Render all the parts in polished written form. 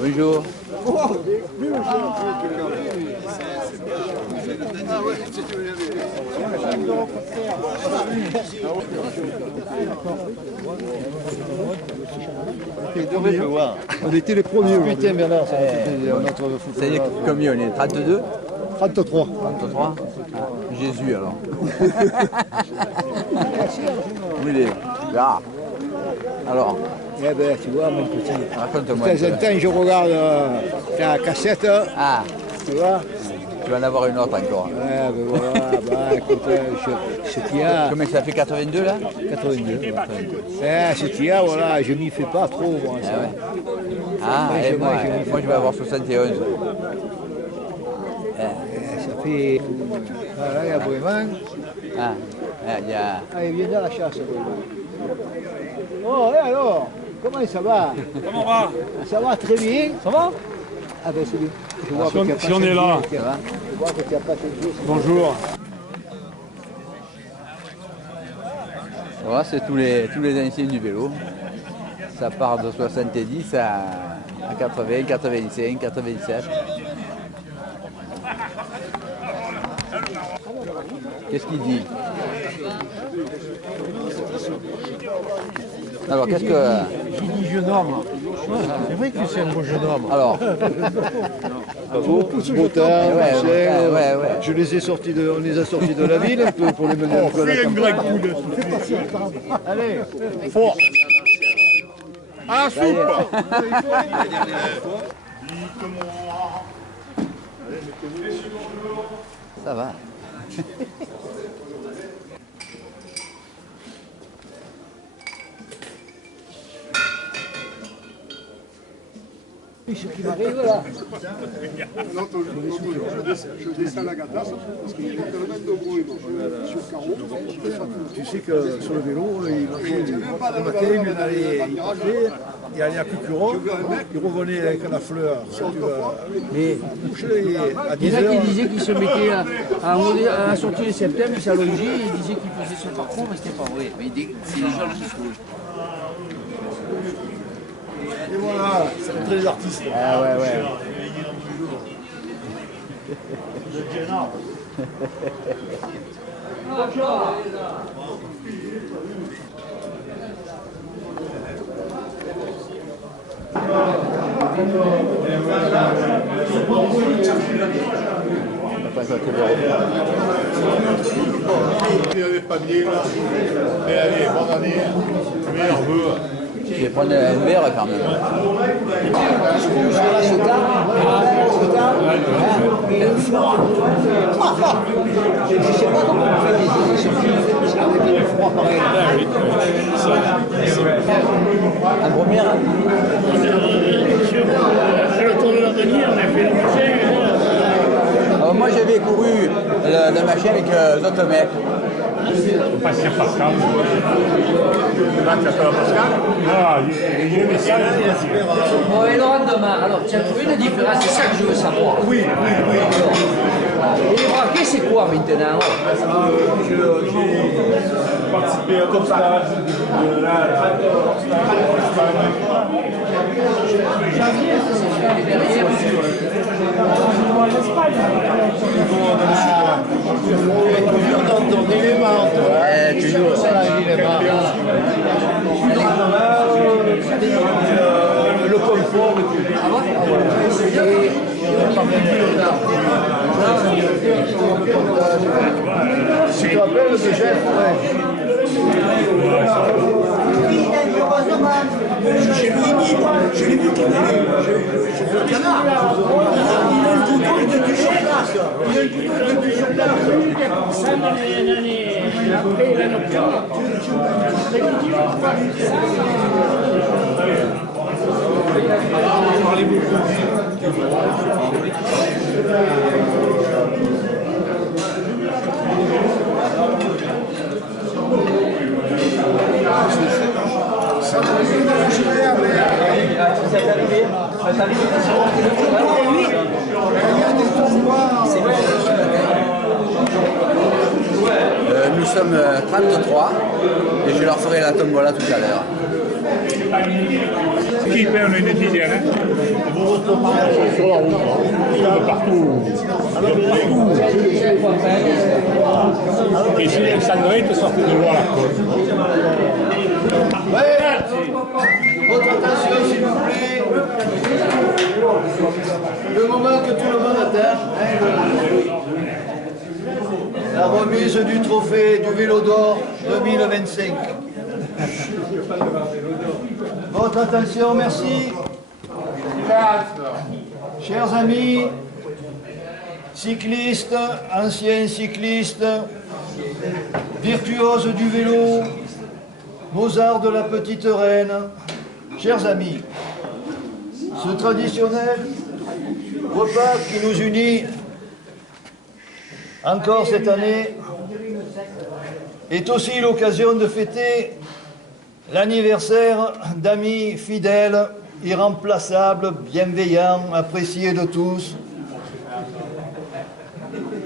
Bonjour. On était les premiers. Putain, Bernard, ça Ça y est, combien on est? 32? 33. 33? Ah, Jésus alors. Oui, il est là. Alors, Eh ben, tu vois, mon petit. raconte-moi. De temps en temps, je regarde ta cassette, Ah, tu vois. tu vas en avoir une autre encore. Ouais, ben voilà, bah écoute, ce qu'il y a, Combien ça fait 82 là? 82. Ce qu'il y a, voilà, je m'y fais pas trop, moi. Ah ouais. Ah, et moi je vais avoir 71. Ça fait. Voilà, il y a vraiment. Ah, il y a... Ah, il vient de la chasse, vraiment. Oh, et alors? Comment ça va? Comment on va? Ça va très bien. Ça va? Ah ben c'est bien. Je vois Si que on- tu as si pas on est changé, là. tu as- Ça va? Je vois que tu n'as pas changé. Bonjour. Voilà, c'est tous les anciens du vélo. Ça part de 70 à 80, 85, 87. Qu'est-ce qu'il dit? Alors, qu'est-ce que... Qui dit jeune homme? C'est vrai que c'est un beau jeune homme. Alors, Beau temps, ouais. je les ai sortis on les a sortis de la ville un peu pour les mener un peu à la campagne. Allez, fort. À la soupe. ça va. Ce qui m'arrive là. Je descends la gatasse parce qu'il y a tellement de bruit sur le carreau. Tu sais que sur le vélo, il marchait le matin, il vient d'aller y passer, il allait à Cucuron, il revenait avec la fleur. Mais À il y 10 en a qui heures, disaient qu'il se mettait à la sortie de septembre, il s'allongeait, il disait qu'il faisait son parcours, mais c'était pas vrai. Mais c'est les gens qui se et voilà, ça montrait les artistes. Ah ouais. Il n'y avait pas bien là. Mais allez, bonne année. Meilleur vœu. Je vais prendre un verre quand même. Je ne sais pas comment on fait des sorties avec du froid pareil. La première, C'est le tour de l'avenir, on a fait le musée. moi j'avais couru le machin avec d'autres mecs. Passer Pascal. Là, tu appelles Pascal? Ah, il est message. Bon, et le lendemain, alors tu as trouvé une différence, c'est ça que je veux savoir. Oui. Et les braquets, c'est quoi maintenant? J'ai participé au top stage de là. Et derrière, Toujours dans ton élément, toi. Toujours. Le confort, tu te rappelles de chef, Je l'ai vu qu'il j'ai le canard. Il a le bouton de du sur place. Il a le bouton de du sur place. Ça m'a fait une année après la nocturne. Nous sommes 33. Et je leur ferai la tombola tout à l'heure. Qui perd une dizaine, hein? Sur la route, partout. Et si les sandwichs sortent de l'eau à la côte. Votre attention, s'il vous plaît. Le moment que tout le monde attend. La remise du trophée du Vélo d'Or 2025. Votre attention, merci. Chers amis, cyclistes, anciens cyclistes, virtuoses du vélo, Mozart de la Petite Reine, chers amis, ce traditionnel repas qui nous unit encore cette année est aussi l'occasion de fêter l'anniversaire d'amis fidèles, irremplaçables, bienveillants, appréciés de tous.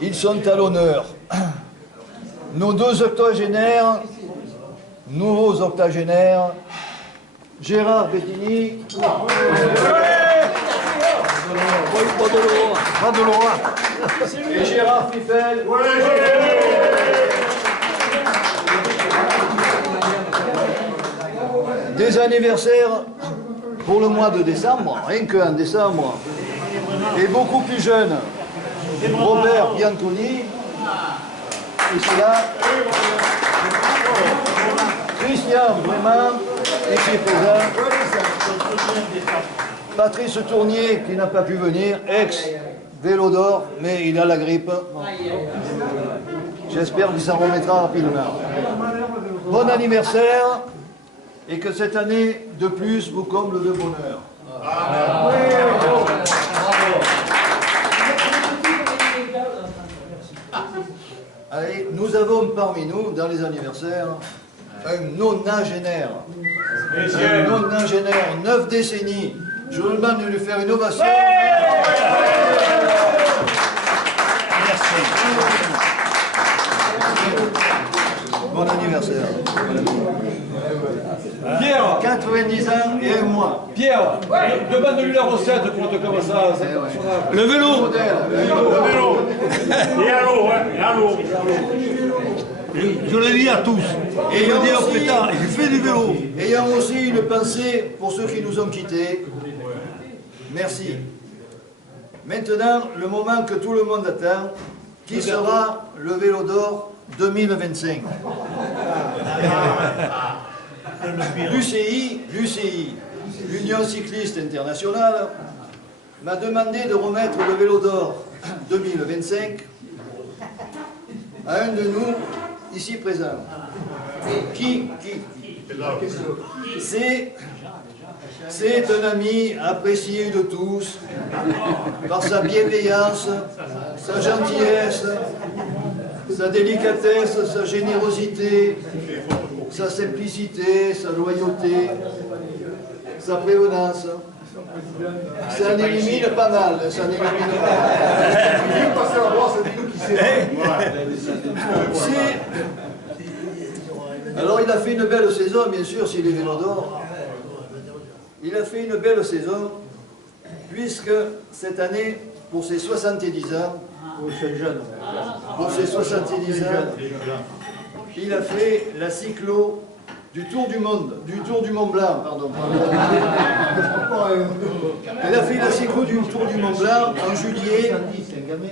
Ils sont à l'honneur. Nos deux octogénaires, nouveaux octogénaires, Gérard Bettini et Gérard Fiffel. Des anniversaires pour le mois de décembre, rien qu'en décembre, et beaucoup plus jeunes. Robert Bianconi, ici là, Christian Vraiment, ici présent, Patrice Tournier qui n'a pas pu venir, ex-Vélo d'Or, mais il a la grippe. J'espère qu'il s'en remettra rapidement. Bon anniversaire et que cette année de plus vous comble de bonheur. Allez, nous avons parmi nous, dans les anniversaires, un nonagénaire. Un nonagénaire, 9 décennies. Je vous demande de lui faire une ovation. Merci. Bon anniversaire. Pierre, 90 ans et un mois. Pierre, demande-lui la recette pour te comme ça. Le vélo. Le vélo. Et à l'eau, hein, et à l'eau. Je le dis à tous. Et il me dit, oh putain, il fait du vélo. Ayant aussi une pensée pour ceux qui nous ont quittés. Merci. Maintenant, le moment que tout le monde attend, qui sera le Vélo d'Or 2025? L'UCI, l'Union Cycliste Internationale, m'a demandé de remettre le Vélo d'Or 2025 à un de nous, ici présent. Qui C'est un ami apprécié de tous par sa bienveillance, sa gentillesse, sa délicatesse, sa générosité, sa simplicité, sa loyauté, sa prévenance. Ça en élimine pas mal, ça en élimine Alors il a fait une belle saison, bien sûr, s'il est Vélo d'Or. Il a fait une belle saison, puisque cette année, pour ses 70 ans, pour ses 70 ans, il a fait la cyclo du Tour du Monde, du Tour du Mont Blanc, pardon. Il a fait la cyclo du Tour du Mont Blanc en juillet,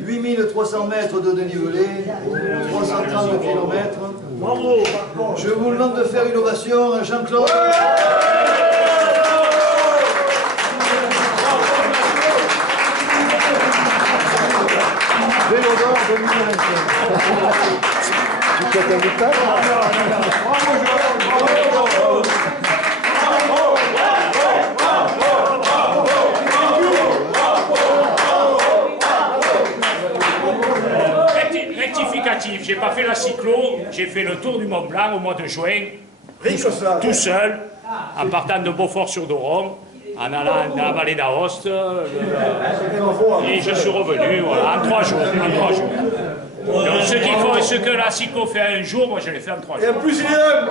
8300 mètres de dénivelé, 330 km. Je vous demande de faire une ovation à Jean-Claude. Vélo d'Or 2025. Tu souhaites un bout de table ? Rectificatif, j'ai pas fait la cyclo, j'ai fait le tour du Mont Blanc au mois de juin, tout seul, en partant de Beaufort-sur-Doron, en allant dans la vallée d'Aoste, et je suis revenu, voilà, en 3 jours. Donc ce qu'il faut, ce que la cyclo fait un jour, moi je l'ai fait en 3 jours. Et en plus, il est humble.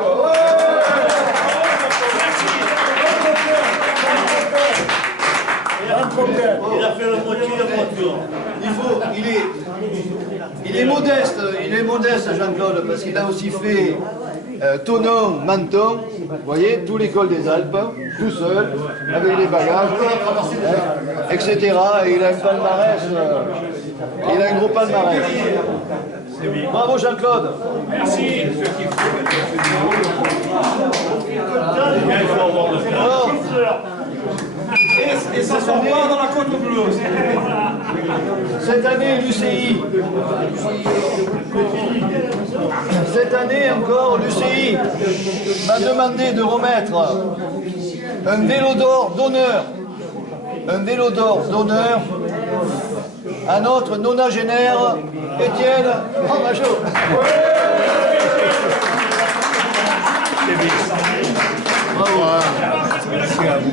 Il a fait la moitié de la voiture. Il est modeste, Jean-Claude, parce qu'il a aussi fait Thonon, Menton, vous voyez, tout l'école des Alpes, tout seul, avec les bagages, etc. Et il a un palmarès, il a un gros palmarès. Bravo Jean-Claude. Merci. Alors, Et ça sort pas dans la côte bleue. cette année, l'UCI. Cette année encore, l'UCI m'a demandé de remettre un vélo d'or d'honneur. Un vélo d'or d'honneur à notre nonagénaire Étienne Ramajo. Bravo. Merci à vous.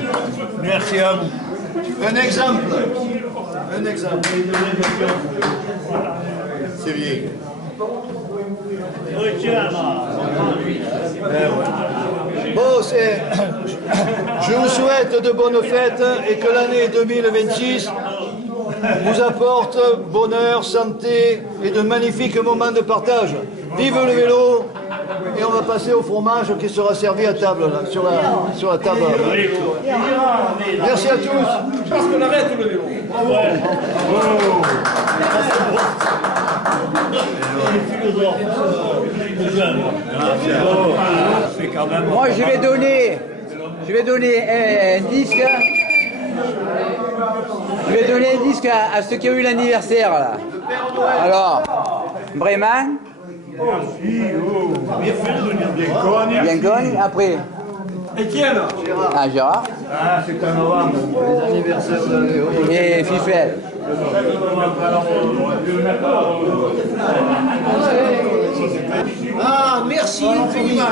Merci à vous. Un exemple. Un exemple. C'est bien. Bon, je vous souhaite de bonnes fêtes et que l'année 2026 vous apporte bonheur, santé et de magnifiques moments de partage. Vive le vélo et on va passer au fromage qui sera servi à table, là, sur la table. Merci à tous. Parce qu'on arrête le vélo. Moi, je vais donner un disque. Je vais donner un disque à ceux qui ont eu l'anniversaire là. Alors, Bréman. Bien connu. Après. Étienne. Ah, Gérard. Ah, c'est un novembre. Les anniversaires de Léo. Et Fifel. Ah, merci infiniment.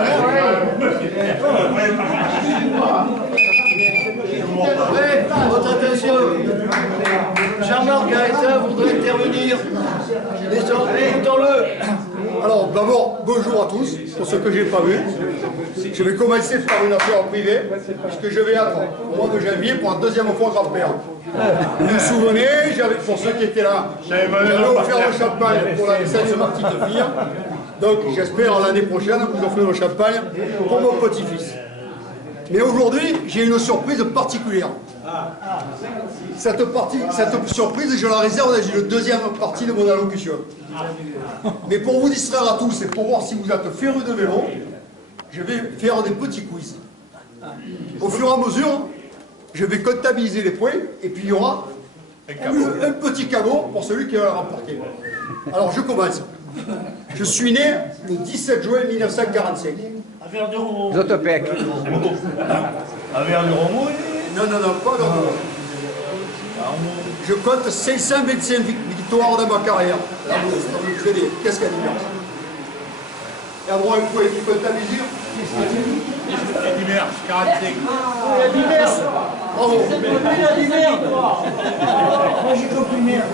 Votre attention. Jean-Marc Gaëtan voudrait intervenir. Écoutons-le. Alors d'abord, bonjour à tous, pour ceux que je n'ai pas vu. Je vais commencer par une affaire privée, puisque je vais être au mois de janvier pour la deuxième fois grand-père. Vous vous souvenez, pour ceux qui étaient là, j'avais offert le champagne pour la naissance de ma petite fille. Donc j'espère l'année prochaine vous offrir le champagne pour mon petit-fils. Mais aujourd'hui, j'ai une surprise particulière. Cette surprise, je la réserve dans une deuxième partie de mon allocution. Mais pour vous distraire à tous et pour voir si vous êtes férus de vélo, je vais faire des petits quiz. Au fur et à mesure, je vais comptabiliser les points et puis il y aura un petit cadeau pour celui qui va le remporter. Alors je commence. Je suis né le 17 juin 1945. Zotopec. À Verdun-Romont. Non, pas dans le... Je compte 525 victoires dans ma carrière. Là, vous allez, qu'est-ce qu'elle dit? Et à droite, vous pouvez comptabiliser. 45. Bravo. Il a dit merde. Moi j'ai compris merde.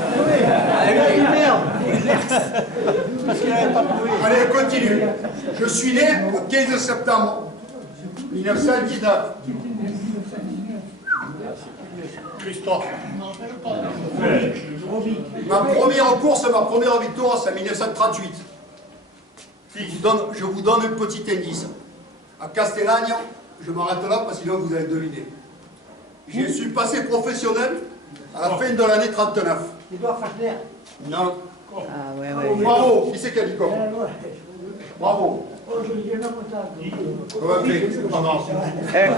Il a dit merde. Parce qu'il n'avait pas trouvé. Allez, on continue. Je suis né le 15 septembre 1919. Christophe. Ma première course, ma première victoire, c'est en 1938. Je vous donne un petit indice. À Castellane, je m'arrête là parce que sinon vous allez deviner. Je suis passé professionnel à la fin de l'année 39. Edouard Fachner. Non. Ah ouais. Bravo. Qui c'est qui a dit quoi? Bravo. Comment fait?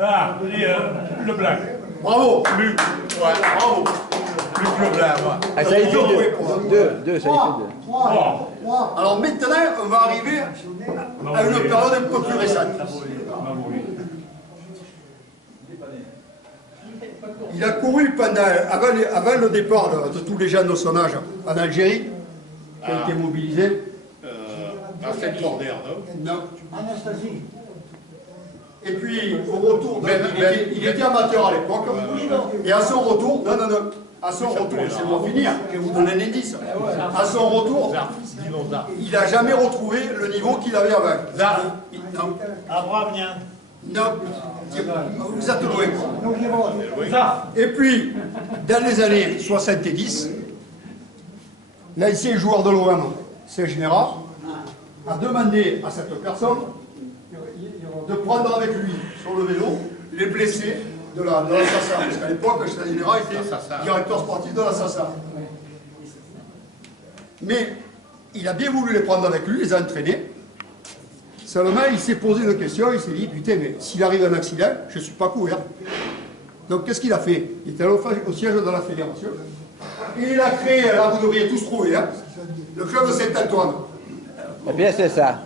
Ah, le blanc. Bravo. Bravo. Le blanc, moi. Ah, ça y fait deux, ça y fait deux. Alors maintenant, on va arriver à une période un peu plus récente. Il a couru avant le départ de tous les gens de son âge en Algérie, qui a été mobilisé. À Saint-Cordaire, non? Non. Anastasie. Et puis, au retour, il était amateur à l'époque, et à son retour, à son retour, laissez-moi finir, je vais vous donner un indice. À son retour, il n'a jamais retrouvé le niveau qu'il avait avant. Non. Non, vous êtes loin. Et puis, dans les années 70, l'ancien joueur de l'OM, Serge Général, a demandé à cette personne de prendre avec lui sur le vélo les blessés de la SASA. Parce qu'à l'époque, Serge Général était directeur sportif de la SASA. Mais il a bien voulu les prendre avec lui, les a entraînés. Seulement, il s'est posé une question, il s'est dit, putain, mais s'il arrive un accident, je ne suis pas couvert. Donc, qu'est-ce qu'il a fait? Il était allé au siège de la fédération. Et il a créé, là, vous devriez tous trouver, hein, le club de Saint-Antoine. Eh bien, c'est ça.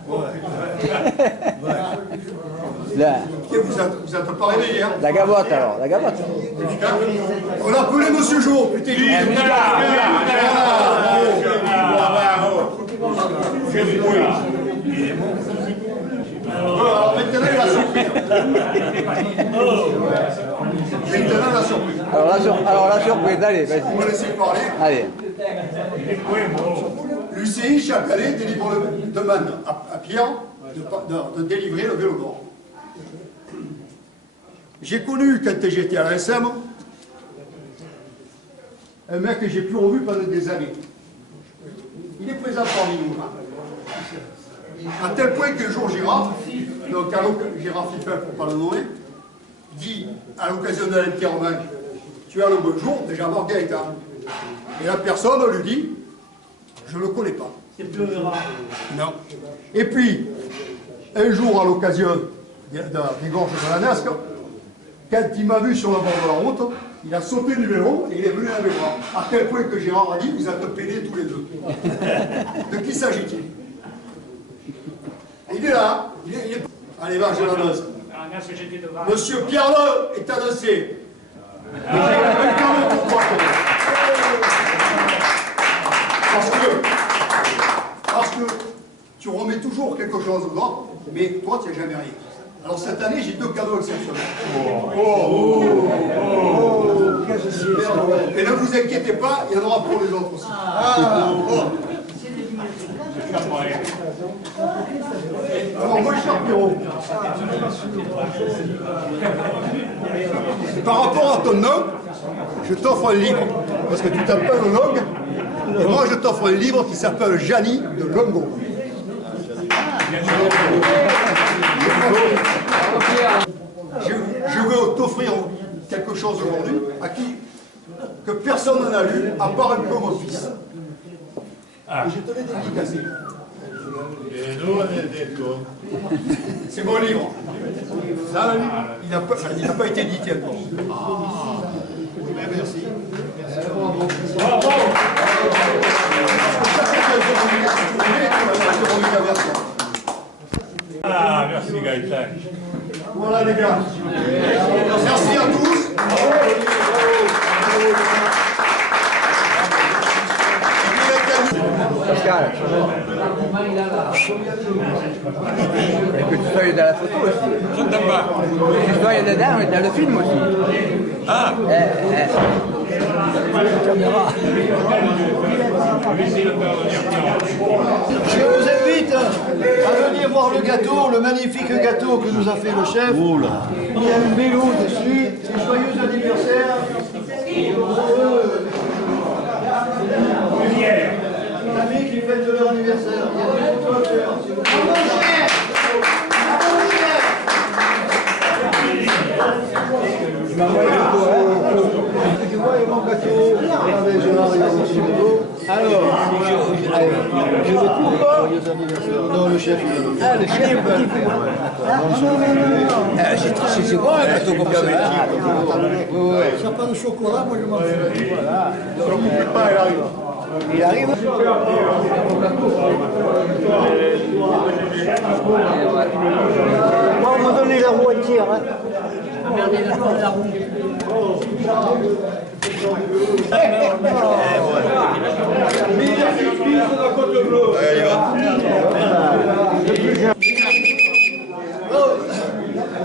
Là. Et vous êtes pas réveillé, hein? La gavotte, alors, la gavotte. On l'a appelé Monsieur Jo, putain. Alors maintenant, il a surprise. Maintenant, la surprise. Alors la surprise, allez, vas-y. On va laisser parler. Allez. L'UCI, chaque année, demande à Pierre de délivrer le vélo d'or. J'ai connu, quand j'étais à l'ASM, un mec que j'ai plus revu pendant des années. Il est présent parmi nous. À tel point qu'un jour, Gérard Flippin, pour ne pas le nommer, dit à l'occasion de l'enterrement, tu as le bonjour, déjà mort Gaëtan. Et la personne lui dit, je ne le connais pas. C'est plus rare. Non. Et puis, un jour, à l'occasion des gorges de la Nasque, quand il m'a vu sur le bord de la route, il a sauté du vélo et il est venu avec moi. À tel point que Gérard a dit, vous êtes pédés tous les deux. De qui s'agit-il? Il est là. Allez, va, je l'annonce. Monsieur Pierre-Le est annoncé. Parce que tu remets toujours quelque chose dedans, mais toi, tu n'as jamais rien. Alors cette année, j'ai 2 cadeaux exceptionnels. Et ne vous inquiétez pas, il y en aura pour les autres aussi. Alors, mon cher Pierrot, par rapport à ton nom, je t'offre un livre, parce que tu t'appelles Long, et moi je t'offre un livre qui s'appelle Gianni de Longo. Je veux t'offrir quelque chose aujourd'hui à qui que personne n'en a lu, à part un peu mon fils. Et je te l'ai dédicacé. C'est mon livre. Ça, il n'a pas été édité encore. Merci. Ah, merci Gaëtan. Voilà les gars. Merci à tous. Pascal. Et que tu sois dans la photo aussi. Je ne t'aime pas. Que tu sois dedans, dans le film aussi. Ah. Je vous invite à venir voir le gâteau, le magnifique gâteau que nous a fait le chef. Il y a un vélo dessus. C'est joyeux anniversaire. Amis qui fêtent leur anniversaire. Il y a des autres à faire. Tu vois, il y a mon gâteau. Alors, je le coupe. Non, le chef. Ah, le chef. C'est quoi un gâteau comme ça? S'il n'y a pas de chocolat, moi je m'en fous. Voilà. Il arrive. Moi, on m'a donné la roue entière. Hein.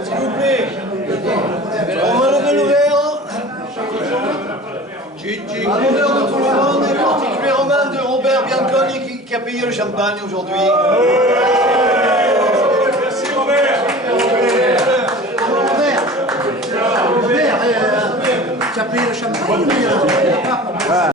S'il vous plaît, on va lever le verre. Gigi. champagne aujourd'hui. Merci Robert. Robert, tu as payé le champagne?